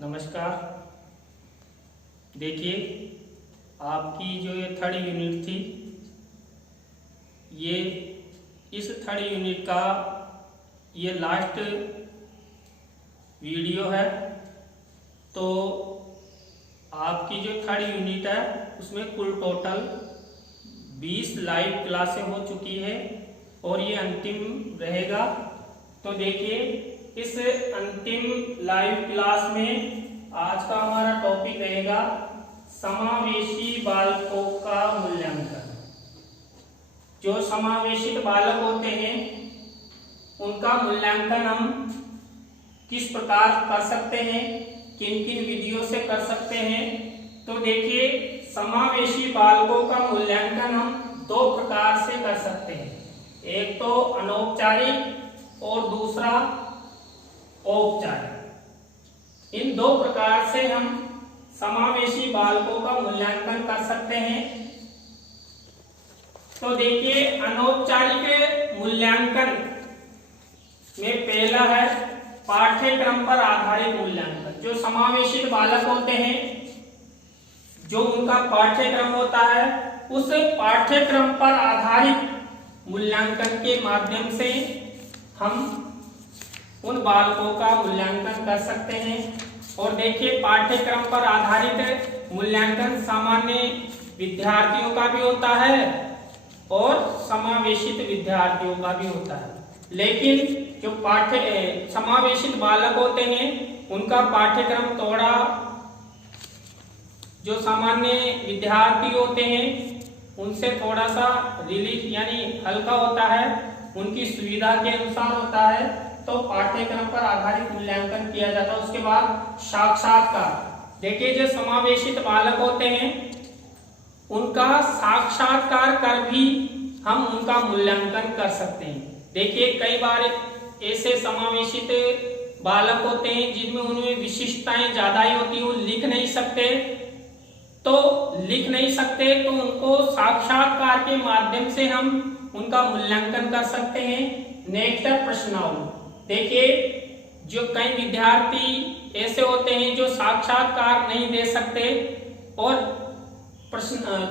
नमस्कार। देखिए, आपकी जो ये थर्ड यूनिट थी, ये इस थर्ड यूनिट का ये लास्ट वीडियो है। तो आपकी जो थर्ड यूनिट है उसमें कुल टोटल 20 लाइव क्लासें हो चुकी है और ये अंतिम रहेगा। तो देखिए, इस अंतिम लाइव क्लास में आज का हमारा टॉपिक रहेगा समावेशी बालकों का मूल्यांकन। जो समावेशित बालक होते हैं उनका मूल्यांकन हम किस प्रकार कर सकते हैं, किन किन विधियों से कर सकते हैं। तो देखिए, समावेशी बालकों का मूल्यांकन हम दो प्रकार से कर सकते हैं, एक तो अनौपचारिक और दूसरा औपचारिक। इन दो प्रकार से हम समावेशी बालकों का मूल्यांकन कर सकते हैं। तो देखिए, अनौपचारिक मूल्यांकन में पहला है पाठ्यक्रम पर आधारित मूल्यांकन। जो समावेशित बालक होते हैं, जो उनका पाठ्यक्रम होता है, उस पाठ्यक्रम पर आधारित मूल्यांकन के माध्यम से हम उन बालकों का मूल्यांकन कर सकते हैं। और देखिए, पाठ्यक्रम पर आधारित मूल्यांकन सामान्य विद्यार्थियों का भी होता है और समावेशित विद्यार्थियों का भी होता है। लेकिन जो समावेशित बालक होते हैं उनका पाठ्यक्रम थोड़ा, जो सामान्य विद्यार्थी होते हैं उनसे थोड़ा सा रिलीफ यानी हल्का होता है, उनकी सुविधा के अनुसार होता है। तो पाठ्यक्रम पर आधारित मूल्यांकन किया जाता है। उसके बाद साक्षात्कार। देखिए, जो समावेशित बालक होते हैं उनका साक्षात्कार कर भी हम उनका मूल्यांकन कर सकते हैं। देखिए, कई बार ऐसे समावेशित बालक होते हैं जिनमें उनमें विशिष्टताएं ज्यादा ही होती हैं, वो लिख नहीं सकते। तो उनको साक्षात्कार के माध्यम से हम उनका मूल्यांकन कर सकते हैं। नेक्स्ट है प्रश्नावली। देखिए, जो कई विद्यार्थी ऐसे होते हैं जो साक्षात्कार नहीं दे सकते और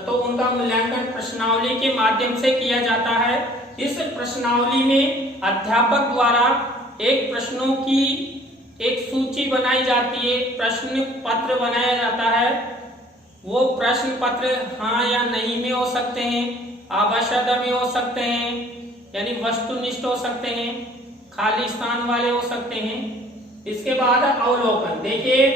तो उनका मूल्यांकन प्रश्नावली के माध्यम से किया जाता है। इस प्रश्नावली में अध्यापक द्वारा एक प्रश्नों की एक सूची बनाई जाती है, प्रश्न पत्र बनाया जाता है। वो प्रश्न पत्र हाँ या नहीं में हो सकते हैं, आवश्यक में हो सकते हैं, यानी वस्तुनिष्ठ हो सकते हैं, खाली स्थान वाले हो सकते हैं। इसके बाद अवलोकन। देखिए,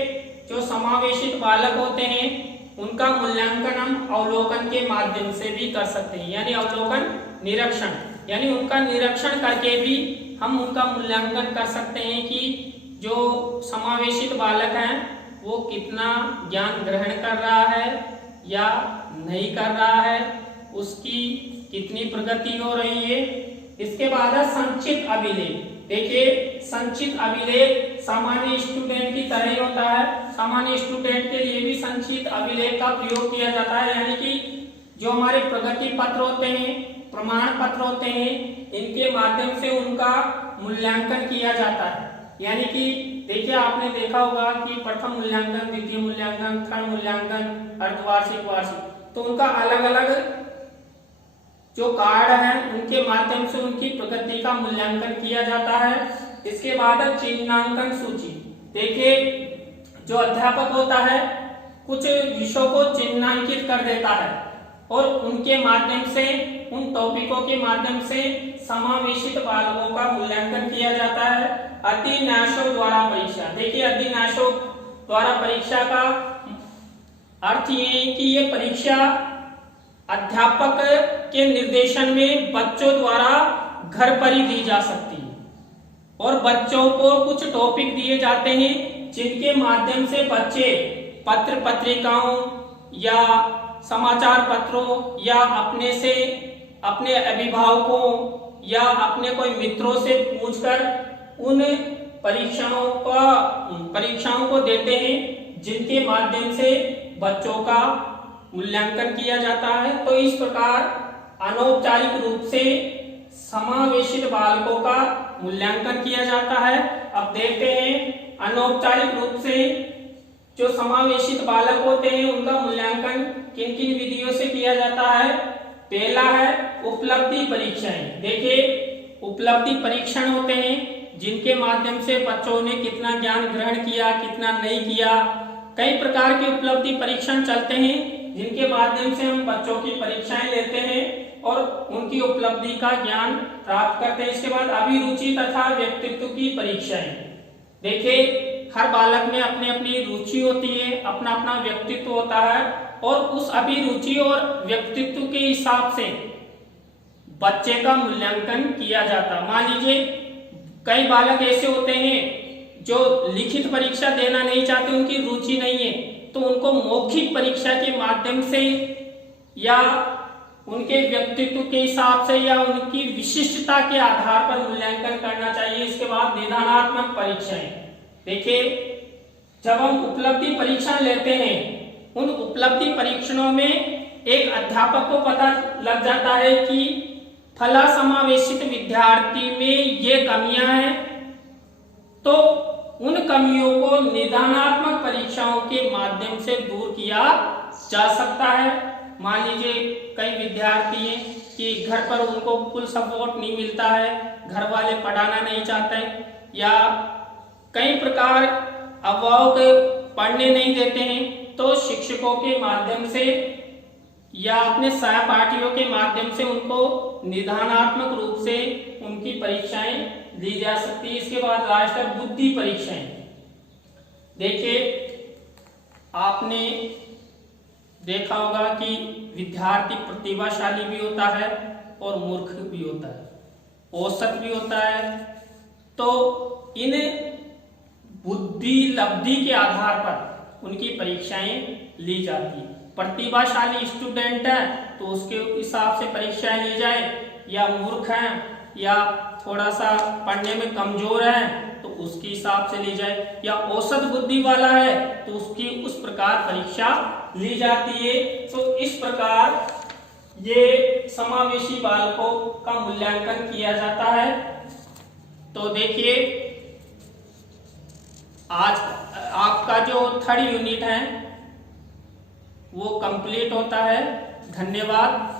जो समावेशित बालक होते हैं उनका मूल्यांकन हम अवलोकन के माध्यम से भी कर सकते हैं, यानी अवलोकन निरीक्षण, यानी उनका निरीक्षण करके भी हम उनका मूल्यांकन कर सकते हैं कि जो समावेशित बालक हैं वो कितना ज्ञान ग्रहण कर रहा है या नहीं कर रहा है, उसकी कितनी प्रगति हो रही है। इसके बाद है संचित अभिलेख। देखिए, संचित अभिलेख सामान्य स्टूडेंट की तरह ही होता है। सामान्य स्टूडेंट के लिए भी संचित अभिलेख का प्रयोग किया जाता है, यानी कि जो हमारे प्रगति पत्र होते हैं, प्रमाण पत्र होते हैं, इनके माध्यम से उनका मूल्यांकन किया जाता है। यानी कि देखिए, आपने देखा होगा कि प्रथम मूल्यांकन, द्वितीय मूल्यांकन, थर्ड मूल्यांकन, अर्धवार्षिक, वार्षिक, तो उनका अलग अलग जो कार्ड है उनके माध्यम से उनकी प्रगति का मूल्यांकन किया जाता है। इसके बाद चिन्हांकन सूची। देखिए, जो अध्यापक होता है कुछ विषयों को चिन्हांकित कर देता है और उनके माध्यम से, उन टॉपिकों के माध्यम से समावेशित बालकों का मूल्यांकन किया जाता है। अधिन्यासों द्वारा परीक्षा। देखिए, अधिन्यासों द्वारा परीक्षा का अर्थ ये है कि ये परीक्षा अध्यापक के निर्देशन में बच्चों द्वारा घर पर ही दी जा सकती है और बच्चों को कुछ टॉपिक दिए जाते हैं जिनके माध्यम से बच्चे पत्र पत्रिकाओं या समाचार पत्रों या अपने अभिभावकों या अपने कोई मित्रों से पूछकर उन परीक्षाओं को देते हैं जिनके माध्यम से बच्चों का मूल्यांकन किया जाता है। तो इस प्रकार अनौपचारिक रूप से समावेशित बालकों का मूल्यांकन किया जाता है। अब देखते हैं अनौपचारिक रूप से जो समावेशित बालक होते हैं उनका मूल्यांकन किन किन विधियों से किया जाता है। पहला है उपलब्धि परीक्षाएं। देखिए उपलब्धि परीक्षण होते हैं जिनके माध्यम से बच्चों ने कितना ज्ञान ग्रहण किया, कितना नहीं किया। कई प्रकार के उपलब्धि परीक्षण चलते हैं जिनके माध्यम से हम बच्चों की परीक्षाएं लेते हैं और उनकी उपलब्धि का ज्ञान प्राप्त करते हैं। इसके बाद अभिरुचि तथा व्यक्तित्व की परीक्षाएं। देखिए हर बालक में अपनी अपनी रुचि होती है, अपना अपना व्यक्तित्व होता है और उस अभिरुचि और व्यक्तित्व के हिसाब से बच्चे का मूल्यांकन किया जाता है। मान लीजिए कई बालक ऐसे होते हैं जो लिखित परीक्षा देना नहीं चाहते, उनकी रुचि नहीं है, तो उनको मौखिक परीक्षा के माध्यम से या उनके व्यक्तित्व के हिसाब से या उनकी विशिष्टता के आधार पर मूल्यांकन करना चाहिए। इसके बाद निदानात्मक परीक्षाएं। देखिए जब हम उपलब्धि परीक्षण लेते हैं उन उपलब्धि परीक्षणों में एक अध्यापक को पता लग जाता है कि फला समावेशित विद्यार्थी में ये कमियां हैं, तो उन कमियों को निदानात्मक परीक्षाओं के माध्यम से दूर किया जा सकता है। मान लीजिए कई विद्यार्थी हैं कि घर पर उनको फुल सपोर्ट नहीं मिलता है, घर वाले पढ़ाना नहीं चाहते या कई प्रकार अफवाहों के पढ़ने नहीं देते हैं, तो शिक्षकों के माध्यम से या अपने सहपाठियों के माध्यम से उनको निदानात्मक रूप से उनकी परीक्षाएं ली जा सकती है। इसके बाद लास्ट है बुद्धि परीक्षाएं। देखिए आपने देखा होगा कि विद्यार्थी प्रतिभाशाली भी होता है और मूर्ख भी होता है, औसत भी होता है। तो इन बुद्धि लब्धि के आधार पर उनकी परीक्षाएं ली जाती है। प्रतिभाशाली स्टूडेंट है तो उसके हिसाब से परीक्षाएं ली जाए, या मूर्ख है या थोड़ा सा पढ़ने में कमजोर है तो उसके हिसाब से ली जाए, या औसत बुद्धि वाला है तो उसकी उस प्रकार परीक्षा ली जाती है। तो इस प्रकार ये समावेशी बालकों का मूल्यांकन किया जाता है। तो देखिए आज आपका जो 3rd यूनिट है वो कंप्लीट होता है। धन्यवाद।